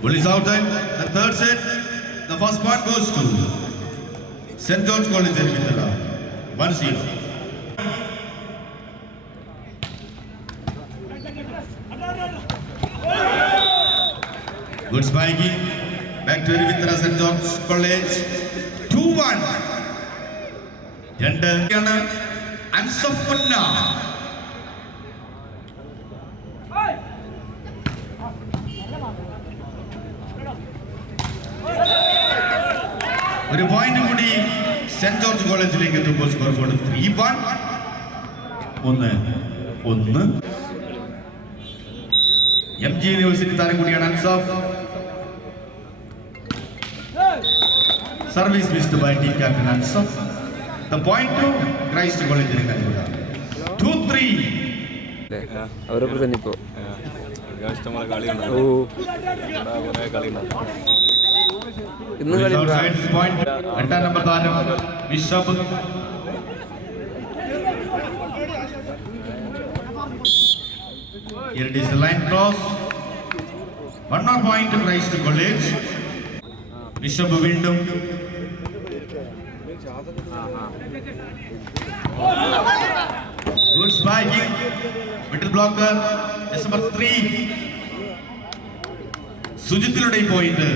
Bull is out time. The third set. The first point goes to St. George College Erivithara. 1-0. Good spiking. Back to Erivithara St. George College. 2-1. Gender Ansaf Munna. ഒരു point കൂടി saint George കോളേജിലേക്ക് എത്തുമ്പോൾ score board 3-1. 1-1. MG university താരം കൂടിയാണ് Ansaf. Service missed by team captain Ansaf. The point to Christ College in Calcutta. 2-3. അവരൊപ്പം തന്നെ ഇപ്പോൾ ഇന്ന് കളി എട്ടാം നമ്പർ താരം Bishop. Here it is the line cross. One more point to Christ College. Bishop വീണ്ടും good spiking, middle blocker, just number 3. സുജിത്തിലൂടെ point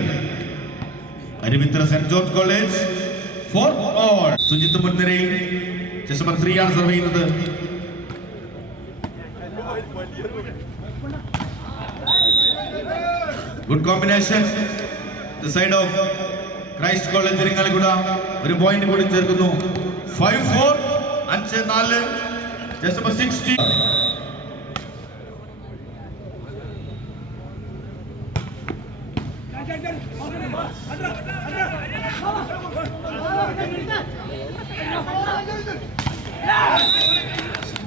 Erivithara St. George College 4-all. Sujith മുൻനിരയിൽ just number 3 ആണ് സർവ് ചെയ്യുന്നത്. Good combination. The side of Christ College Irinjalakuda ഒരു point കൂടി ചേർക്കുന്നു. 5-4. 5-4. Just number 60.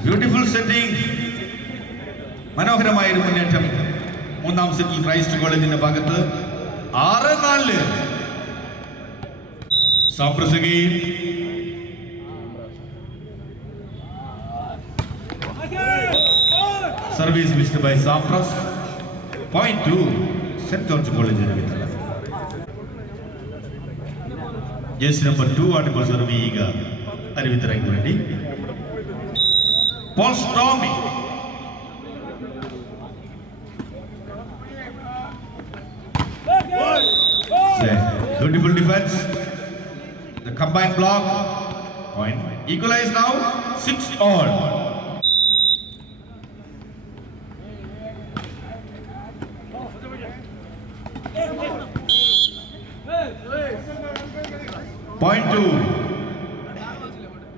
Beautiful setting. മനോഹരമായ ഒരു മുന്നേറ്റം മൂന്നാം സെറ്റിൽ ക്രൈസ്റ്റ് കോളേജിന്റെ ഭാഗത്ത്. 6-4. സാംപ്രസകയിൽ service missed by Sampras. Point to St. George College Erivithara. Jersey number 2 ആണ് ഇപ്പോൾ സർവ് ചെയ്യുക അരുവിത്തറയ്ക്ക് വേണ്ടി. പോൾ സ്റ്റോമി. Beautiful defense. The combined block. Point. Equalize now. 6-all. Point to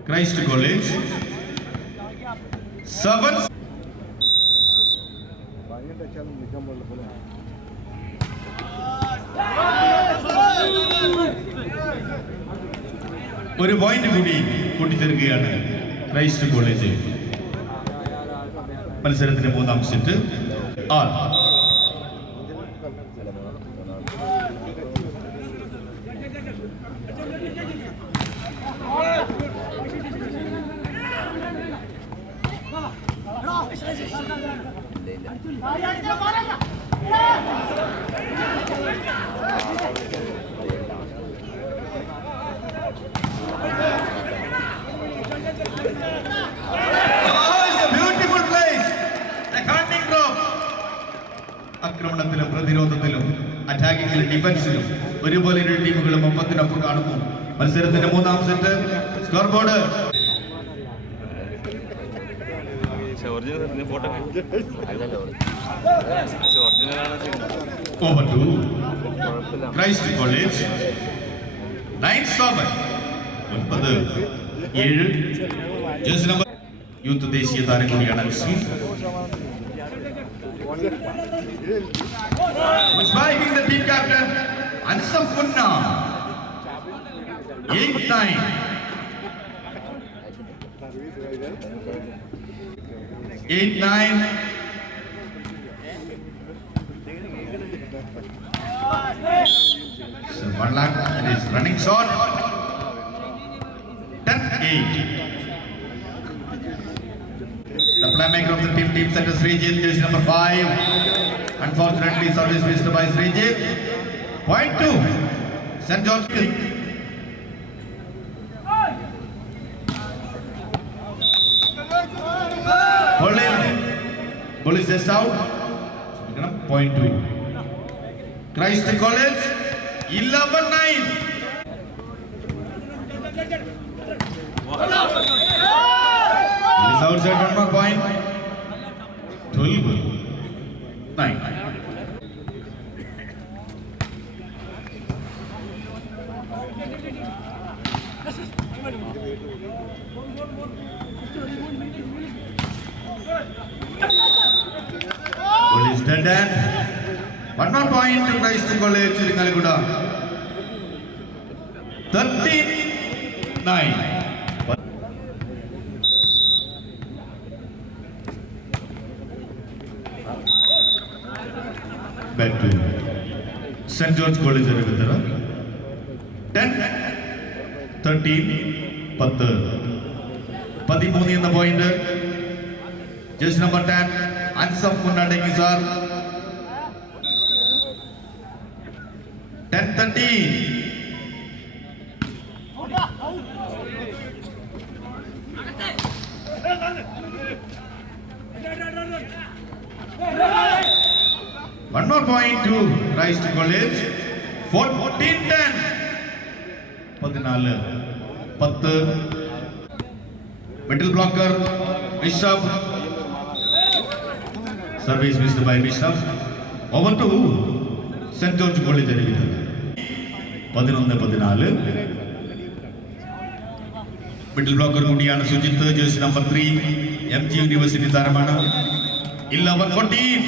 Christ College. 7. ഒരു പോയിന്റ് കൂടി കൂട്ടിച്ചേർക്കുകയാണ് ക്രൈസ്റ്റ് കോളേജ്. മത്സരത്തിന്റെ മൂന്നാം സെറ്റ് 6. ആക്രമണത്തിലും പ്രതിരോധത്തിലും അറ്റാക്കിങ്ങിലും ഡിഫൻസിലും ഒരുപോലെ ഇരു ടീമുകളും ഒപ്പത്തിനൊപ്പം കാണുന്നു. മത്സരത്തിന്റെ മൂന്നാം set score board over to Christ College. 9-7. 9-7. Jersey number youth ദേശീയ താരം കൂടിയാണ് Ansi. Spiking the team captain Ansaf Munna. 8-9. 8-9. So one lakh is running short. 10-8. The playmaker of the team center Srijit, jersey number 5. Unfortunately, service missed by Srijit. Point 2. St. George. Ball is just out. Point 2. Christ College 11-9. Is outside, one more point. 12-9. Goal is dead end. One more point to Christ College Iringalikuda. 13-9. Back to St. George College Iringalikuda. 10-13. 13 എന്ന point. Just number 10. Ansaf Munnadengi sir. 10-13. One more point to Christ College. 14-10. 14-10. Middle blocker Bishop. Service missed by Bishop. Over to St. George College. 11-14. Middle blocker കൂടിയാണ് Sujith, jersey number 3, MG University താരമാണ്. 11-14.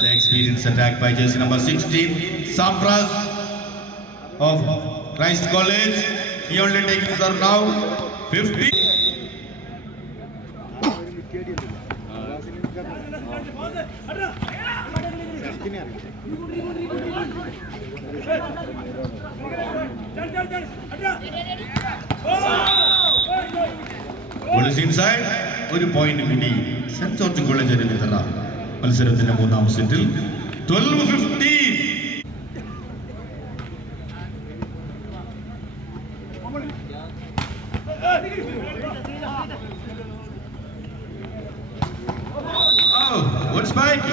The experienced attack by jersey number 16, Sampras of Christ College. He only taking serve now. 50. Goal is inside. ഒരു point കൂടി saint George കോളേജിന് വിതറ മത്സരത്തിന്റെ മൂന്നാം സെറ്റിൽ 12-15. Oh, good spike.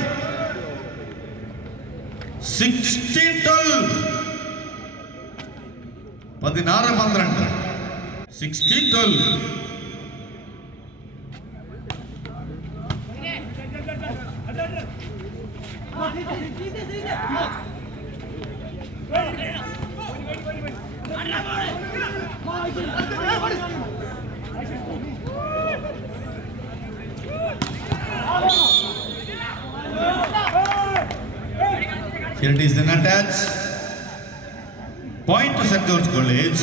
16-12. 16-12. 16-12. Here it is, the net touch. Point to St. George College.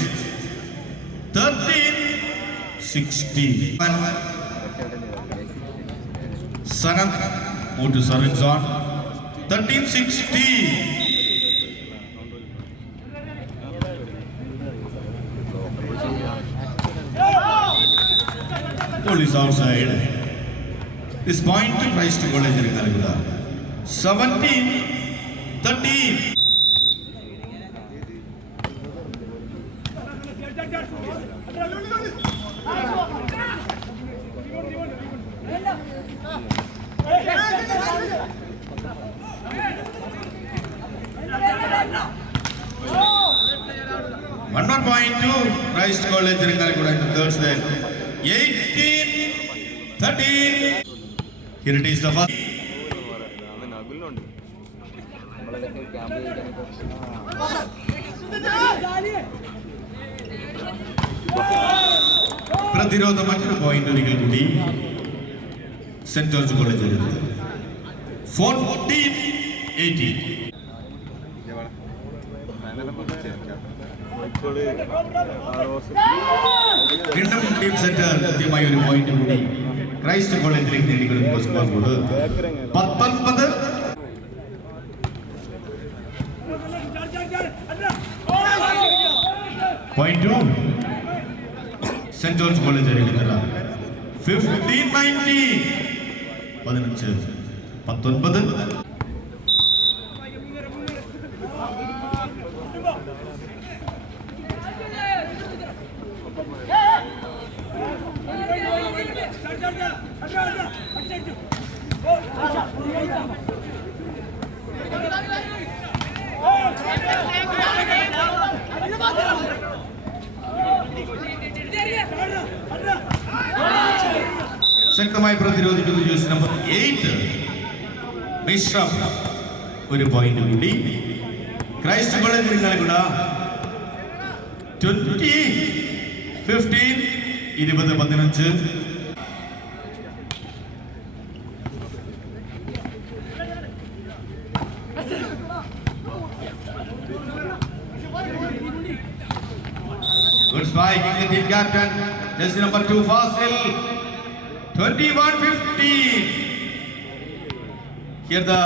13-16. Saran, move to Saran zone. 13-16. Goal is outside. This point to Christ College Iringalikuda. 17-13. One more point to Christ College Iringalikuda in the third set. 18-13. Here it is, the first. പ്രതിരോധ മറ്റൊരു പോയിന്റ് ഒരിക്കൽ കൂടി saint George college 14-18. വീണ്ടും team centre കൃത്യമായി ഒരു point കൂടി ക്രൈസ്റ്റ് കോളേജിലേക്ക് നേടിക്കൊടുക്കുന്ന സ്കോർ ബോർഡ് 19. Point 2. St. George College Arigandala. 15-19. 19. ശക്തമായി പ്രതിരോധിക്കുന്നു ജേഴ്സി നമ്പർ 8 മിശ്രം. ഒരു പോയിന്റ് കൂടി Christ college Irinjalakuda 20-15 20-15. Good spike in the team captain. Jersey number 2 Fasil. 21-15. Here the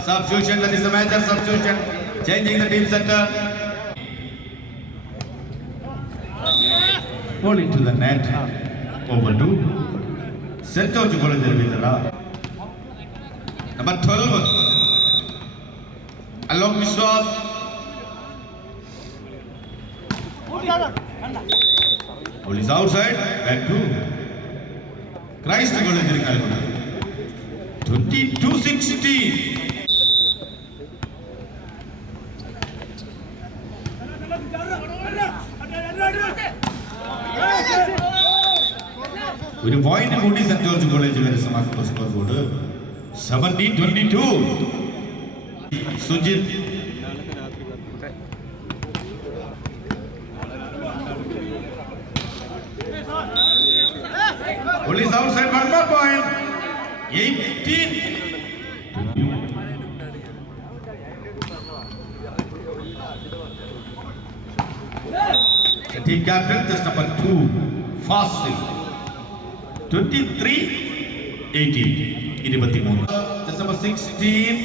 substitution, that is the major substitution, changing the team center. Ball into the net. Over to St. George College Arigandala. Number 12. Alok Vishwas. Ball is outside. Back to Christ College Arigandala. 22-16. ഒരു point കൂടി saint George college കരസ്ഥമാക്കുന്ന score board 17-22. Sujith Police outside, one more point. 18. The team captain, just number 2, Fasil. 23-18. 23. Just number 16.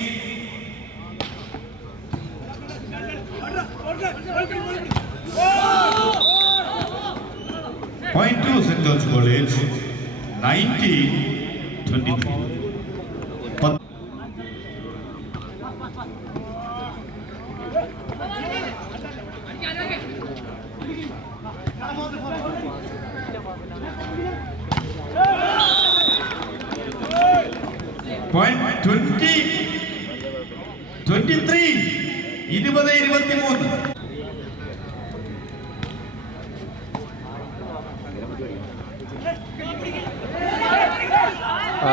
Point 2, St. George College. 19-23. Point 23. 20-23.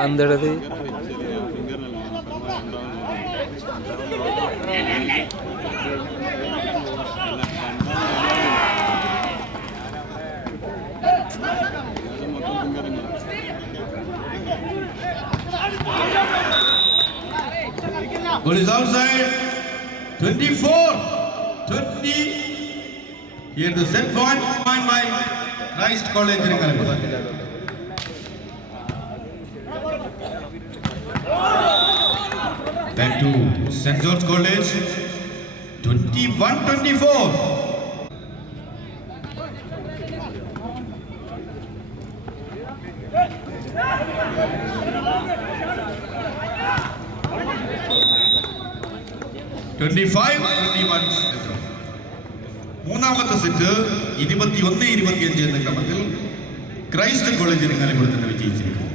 എന്തടത് Goal is outside. 24-20. Here the set point by Christ College Arigandala. Back to St. George College. 21-24. മൂന്നാമത്തെ സെറ്റ് 21-25 എന്ന ക്രമത്തിൽ Christ college Irinjalakuda വിജയിച്ചിരിക്കുന്നു.